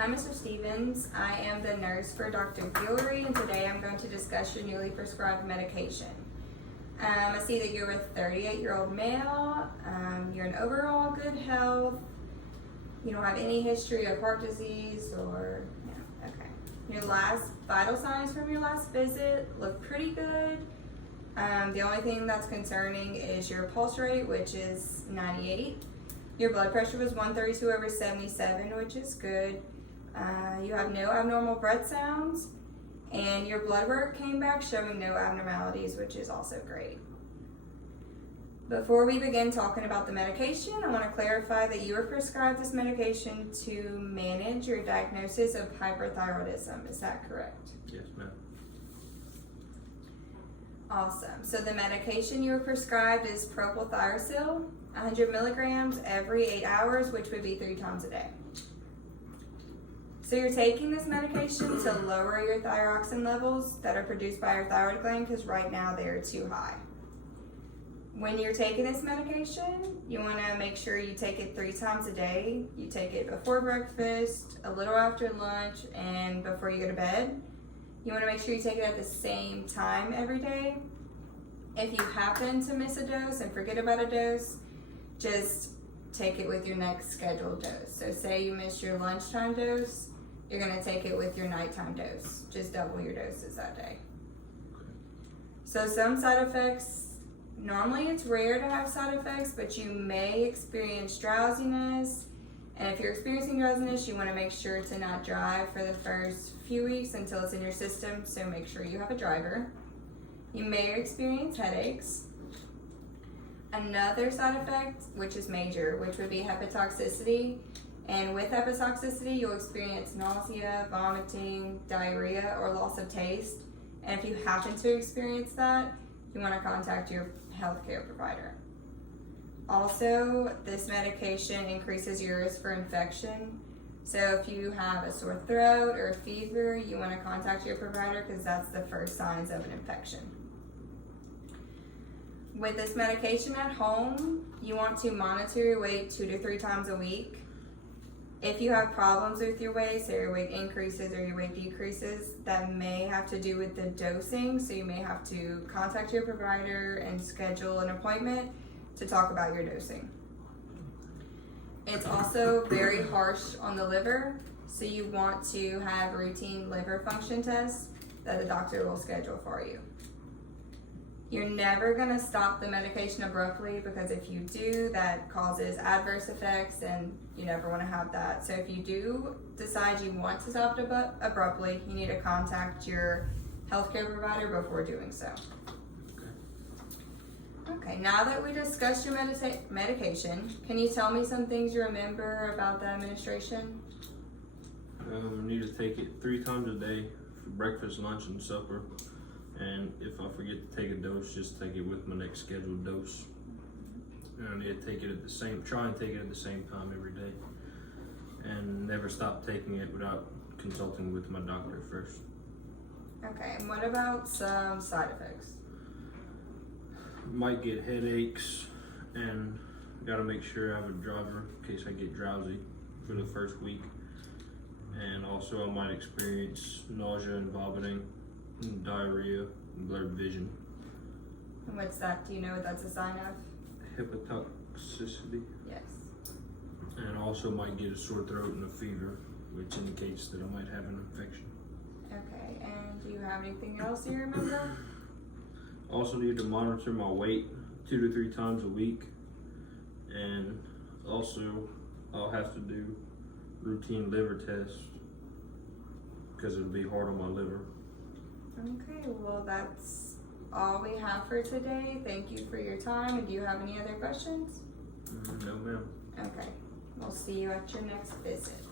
Hi, Mr. Stevens. I am the nurse for Dr. Guillory, and today I'm going to discuss your newly prescribed medication. I see that you're a 38-year-old male. You're in overall good health. You don't have any history of heart disease or, okay. Your last vital signs from your last visit look pretty good. The only thing that's concerning is your pulse rate, which is 98. Your blood pressure was 132/77, which is good. You have no abnormal breath sounds, and your blood work came back showing no abnormalities, which is also great. Before we begin talking about the medication, I want to clarify that you were prescribed this medication to manage your diagnosis of hyperthyroidism. Is that correct? Yes, ma'am. Awesome. So the medication you were prescribed is Propylthiouracil, 100 milligrams every 8 hours, which would be 3 times a day. So you're taking this medication to lower your thyroxine levels that are produced by your thyroid gland, because right now they are too high. When you're taking this medication, you want to make sure you take it 3 times a day. You take it before breakfast, a little after lunch, and before you go to bed. You want to make sure you take it at the same time every day. If you happen to miss a dose and forget about a dose, just take it with your next scheduled dose. So say you missed your lunchtime dose, you're going to take it with your nighttime dose. Just double your doses that day. So some side effects, normally it's rare to have side effects, but you may experience drowsiness. And if you're experiencing drowsiness, you want to make sure to not drive for the first few weeks until it's in your system, so make sure you have a driver. You may experience headaches. Another side effect, which is major, which would be hepatotoxicity. And with hepatotoxicity, you'll experience nausea, vomiting, diarrhea, or loss of taste. And if you happen to experience that, you want to contact your healthcare provider. Also, this medication increases your risk for infection. So if you have a sore throat or a fever, you want to contact your provider, because that's the first signs of an infection. With this medication at home, you want to monitor your weight 2 to 3 times a week. If you have problems with your weight, so your weight increases or your weight decreases, that may have to do with the dosing. So you may have to contact your provider and schedule an appointment to talk about your dosing. It's also very harsh on the liver, so you want to have routine liver function tests that the doctor will schedule for you. You're never going to stop the medication abruptly, because if you do, that causes adverse effects, and you never want to have that. So if you do decide you want to stop it abruptly, you need to contact your healthcare provider before doing so. Okay, now that we discussed your medication, can you tell me some things you remember about the administration? I need to take it 3 times a day for breakfast, lunch, and supper. And if I forget to take a dose, just take it with my next scheduled dose. And I need to take it try and take it at the same time every day. And never stop taking it without consulting with my doctor first. Okay, and what about some side effects? Might get headaches, and gotta make sure I have a driver in case I get drowsy for the first week. And also I might experience nausea and vomiting, and diarrhea, and blurred vision. And what's that? Do you know what that's a sign of? Hepatotoxicity. Yes. And also might get a sore throat and a fever, which indicates that I might have an infection. Okay, and do you have anything else you remember? Also need to monitor my weight 2 to 3 times a week. And also I'll have to do routine liver tests, because it'll be hard on my liver. Okay, well that's all we have for today. Thank you for your time. And do you have any other questions? No, ma'am. Okay, we'll see you at your next visit.